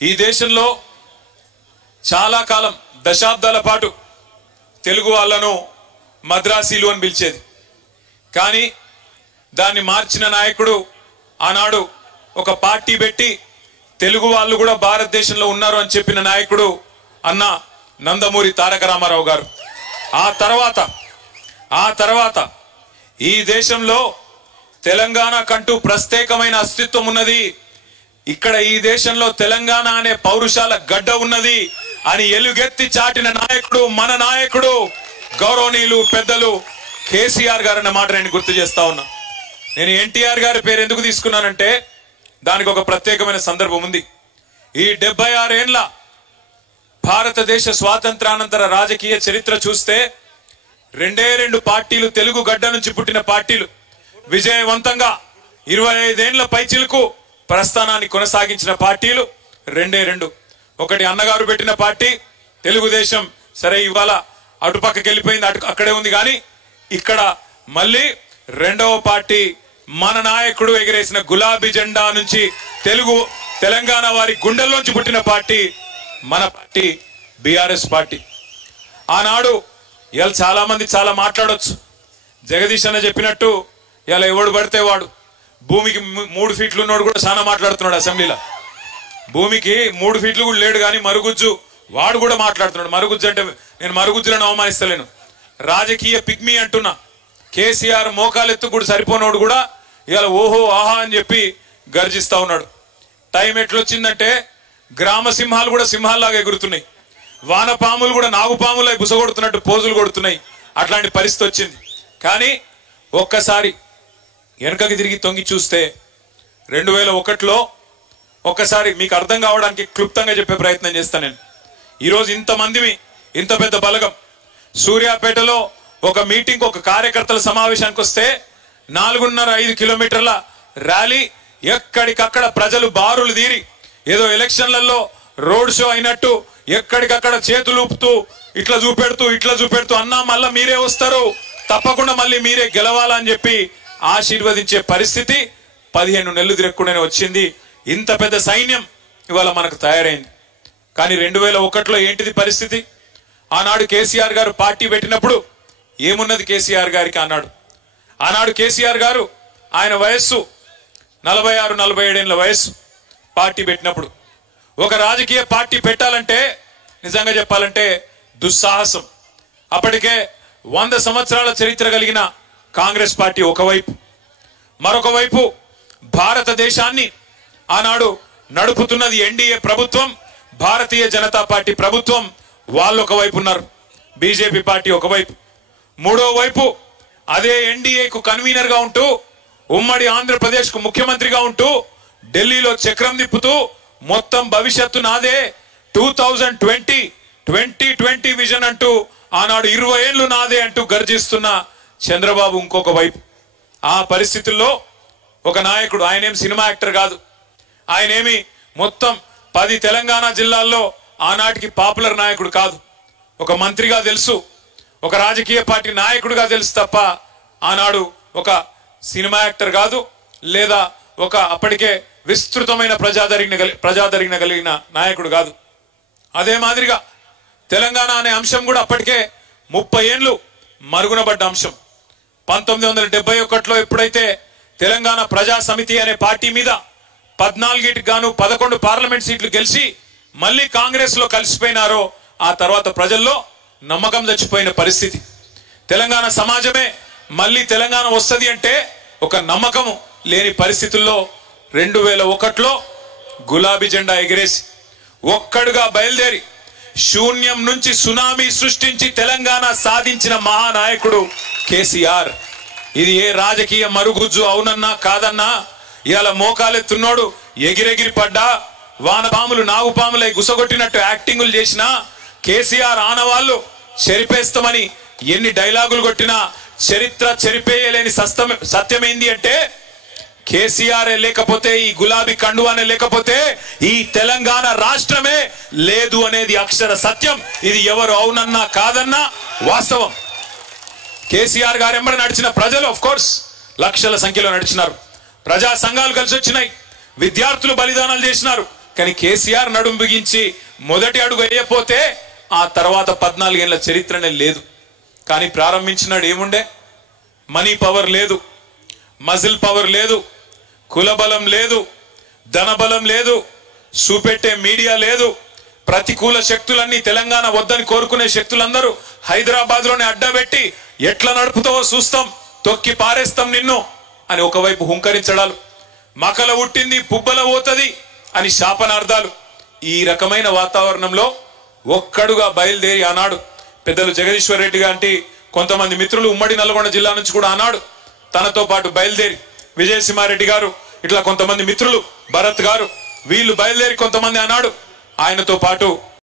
ఈ దేశంలో చాలా కాలం దశాబ్దాల పాటు తెలుగు వాళ్ళను మద్రాసీలు అని పిలిచేది. కానీ దాన్ని మార్చిన నాయకుడు ఆనాడు ఒక పార్టీ పెట్టి తెలుగు వాళ్ళు కూడా భారతదేశంలో ఉన్నారు అని చెప్పిన నాయకుడు అన్న నందమూరి తారక రామారావు గారు. ఆ తర్వాత ఈ దేశంలో తెలంగాణకంటూ ప్రత్యేకమైన అస్తిత్వం ఉన్నది, ఇక్కడ ఈ దేశంలో తెలంగాణ అనే పౌరుషాల గడ్డ ఉన్నది అని ఎలుగెత్తి చాటిన నాయకుడు మన నాయకుడు గౌరవనీయులు పెద్దలు కేసీఆర్ గారు అన్న మాట నేను గుర్తు చేస్తా ఉన్నా. నేను ఎన్టీఆర్ గారి పేరు ఎందుకు తీసుకున్నానంటే దానికి ఒక ప్రత్యేకమైన సందర్భం ఉంది. ఈ 76 ఏళ్ల భారతదేశ స్వాతంత్రానంతర రాజకీయ చరిత్ర చూస్తే 2 పార్టీలు, తెలుగు గడ్డ నుంచి పుట్టిన పార్టీలు విజయవంతంగా 25 ఏళ్ల పైచిలకు ప్రస్థానాన్ని కొనసాగించిన పార్టీలు 2. ఒకటి అన్నగారు పెట్టిన పార్టీ తెలుగుదేశం, సరే ఇవాళ అటుపక్కకి వెళ్ళిపోయింది, అక్కడే ఉంది. కానీ ఇక్కడ మళ్ళీ 2వ పార్టీ మన నాయకుడు ఎగిరేసిన గులాబీ జెండా నుంచి తెలంగాణ వారి గుండెల్లోంచి పుట్టిన పార్టీ మన పార్టీ బీఆర్ఎస్ పార్టీ. ఆనాడు ఇవాళ చాలా మంది చాలా మాట్లాడొచ్చు. జగదీష్ అన్న చెప్పినట్టు ఇలా ఎవడు పడితే వాడు, భూమికి 3 ఫీట్లు ఉన్నోడు కూడా చాలా మాట్లాడుతున్నాడు అసెంబ్లీలో. భూమికి 3 ఫీట్లు కూడా లేడు కానీ మరుగుజ్జు వాడు కూడా మాట్లాడుతున్నాడు. మరుగుజ్జు అంటే నేను మరుగుజ్జులను అవమానిస్తలేను, రాజకీయ పిగ్మీ అంటున్నా. కేసీఆర్ మోకాలెత్తు కూడా సరిపోనోడు కూడా ఇవాళ ఓహో ఆహా అని చెప్పి గర్జిస్తా ఉన్నాడు. టైం ఎట్లొచ్చిందంటే గ్రామ సింహాలు కూడా సింహాల్లాగా ఎగురుతున్నాయి, వానపాములు కూడా నాగుపాములు బుసగొడుతున్నట్టు పోజులు కొడుతున్నాయి. అట్లాంటి పరిస్థితి వచ్చింది. కానీ ఒక్కసారి వెనకకి తిరిగి తొంగి చూస్తే 2001లో ఒక్కసారి మీకు అర్థం కావడానికి క్లుప్తంగా చెప్పే ప్రయత్నం చేస్తాను నేను. ఈరోజు ఇంతమందిమి, ఇంత పెద్ద బలగం సూర్యాపేటలో ఒక మీటింగ్, ఒక కార్యకర్తల సమావేశానికి వస్తే 4.5 కిలోమీటర్ల ర్యాలీ, ఎక్కడికక్కడ ప్రజలు బారులు తీరి ఏదో ఎలక్షన్లలో రోడ్ షో అయినట్టు ఎక్కడికక్కడ చేతులు ఊపుతూ ఇట్లా చూపెడుతూ అన్నా మళ్ళా మీరే వస్తారు, తప్పకుండా మళ్ళీ మీరే గెలవాలని చెప్పి ఆశీర్వదించే పరిస్థితి 15 నెలలు తిరగకుండానే వచ్చింది. ఇంత పెద్ద సైన్యం ఇవాళ మనకు తయారైంది. కానీ 2001లో ఏంటిది పరిస్థితి? ఆనాడు కేసీఆర్ గారు పార్టీ పెట్టినప్పుడు ఏమున్నది కేసీఆర్ గారికి? ఆనాడు కేసీఆర్ గారు ఆయన వయస్సు 46-47 ఏళ్ల వయస్సు. పార్టీ పెట్టినప్పుడు ఒక రాజకీయ పార్టీ పెట్టాలంటే నిజంగా చెప్పాలంటే దుస్సాహసం. అప్పటికే 100 సంవత్సరాల చరిత్ర కలిగిన కాంగ్రెస్ పార్టీ ఒకవైపు, మరొక వైపు భారతదేశాన్ని ఆనాడు నడుపుతున్నది ఎన్డీఏ ప్రభుత్వం, భారతీయ జనతా పార్టీ ప్రభుత్వం. వాళ్ళు ఒకవైపు ఉన్నారు, బీజేపీ పార్టీ ఒకవైపు. మూడో వైపు అదే ఎన్డీఏకు కన్వీనర్ గా ఉంటూ, ఉమ్మడి ఆంధ్రప్రదేశ్ కు ముఖ్యమంత్రిగా ఉంటూ, ఢిల్లీలో చక్రం తిప్పుతూ మొత్తం భవిష్యత్తు నాదే, 2020 విజన్ అంటూ ఆనాడు 20 ఏళ్లు నాదే అంటూ గర్జిస్తున్న చంద్రబాబు ఇంకొక వైపు. ఆ పరిస్థితుల్లో ఒక నాయకుడు, ఆయనేం సినిమా యాక్టర్ కాదు, ఆయనేమి మొత్తం 10 తెలంగాణ జిల్లాల్లో ఆనాటికి పాపులర్ నాయకుడు కాదు. ఒక మంత్రిగా తెలుసు, ఒక రాజకీయ పార్టీ నాయకుడిగా తెలుసు తప్ప ఆనాడు ఒక సినిమా యాక్టర్ కాదు, లేదా ఒక అప్పటికే విస్తృతమైన ప్రజాదరణ కలిగిన నాయకుడు కాదు. అదే మాదిరిగా తెలంగాణ అనే అంశం కూడా అప్పటికే 30 ఏళ్లు మరుగునబడ్డ అంశం. 1971లో ఎప్పుడైతే తెలంగాణ ప్రజా సమితి అనే పార్టీ మీద 14కి గాను 11 పార్లమెంట్ సీట్లు గెలిచి మళ్ళీ కాంగ్రెస్ లో కలిసిపోయినారో ఆ తర్వాత ప్రజల్లో నమ్మకం చచ్చిపోయిన పరిస్థితి. తెలంగాణ సమాజమే మళ్ళీ తెలంగాణ వస్తది అంటే ఒక నమ్మకం లేని పరిస్థితుల్లో 2001లో గులాబీ జెండా ఎగిరేసి ఒక్కడుగా బయలుదేరి శూన్యం నుంచి సునామీ సృష్టించి తెలంగాణ సాధించిన మహానాయకుడు కేసీఆర్. ఇది ఏ రాజకీయ మరుగుజ్జు అవునన్నా కాదన్నా ఇవాళ మోకాలెత్తున్నోడు ఎగిరెగిరి పడ్డా, వానపాములు నాగుపాములై గుసగొట్టినట్టు యాక్టింగులు చేసినా, కేసీఆర్ ఆనవాళ్లు చెరిపేస్తామని ఎన్ని డైలాగులు కొట్టినా చరిత్ర చెరిపేయలేని సత్యమైంది అంటే కేసీఆర్ లేకపోతే, ఈ గులాబీ కండువానే లేకపోతే ఈ తెలంగాణ రాష్ట్రమే లేదు అనేది అక్షర సత్యం. ఇది ఎవరు అవునన్నా కాదన్నా వాస్తవం. కేసీఆర్ గారు ఎంబడి నడిచిన ప్రజలు ఆఫ్ కోర్స్ లక్షల సంఖ్యలో నడిచినారు. ప్రజా సంఘాలు కలిసి వచ్చినాయి, విద్యార్థులు బలిదానాలు చేసినారు, కానీ కేసీఆర్ నడుం బిగించి మొదటి అడుగు వేయపోతే ఆ తర్వాత 14 ఏళ్ల చరిత్రనే లేదు. కానీ ప్రారంభించినాడు ఏముండే? మనీ పవర్ లేదు, మజిల్ పవర్ లేదు, కులబలం లేదు, ధనబలం లేదు, చూపెట్టే మీడియా లేదు. ప్రతికూల శక్తులన్నీ తెలంగాణ వద్దని కోరుకునే శక్తులందరూ హైదరాబాద్ లోనే అడ్డబెట్టి ఎట్లా నడుపుతావో చూస్తాం, తొక్కి పారేస్తాం నిన్ను అని ఒకవైపు హుంకరించడాలు, మకల ఉట్టింది పుబ్బల పోతది అని శాపనార్థాలు. ఈ రకమైన వాతావరణంలో ఒక్కడుగా బయలుదేరి ఆనాడు పెద్దలు జగదీశ్వర్ రెడ్డి గారి కొంతమంది మిత్రులు ఉమ్మడి నల్గొండ జిల్లా నుంచి కూడా ఆనాడు తనతో పాటు బయలుదేరి, విజయసింహారెడ్డి గారు ఇట్లా కొంతమంది మిత్రులు, భరత్ గారు, వీళ్ళు బయలుదేరి కొంతమంది ఆనాడు ఆయనతో పాటు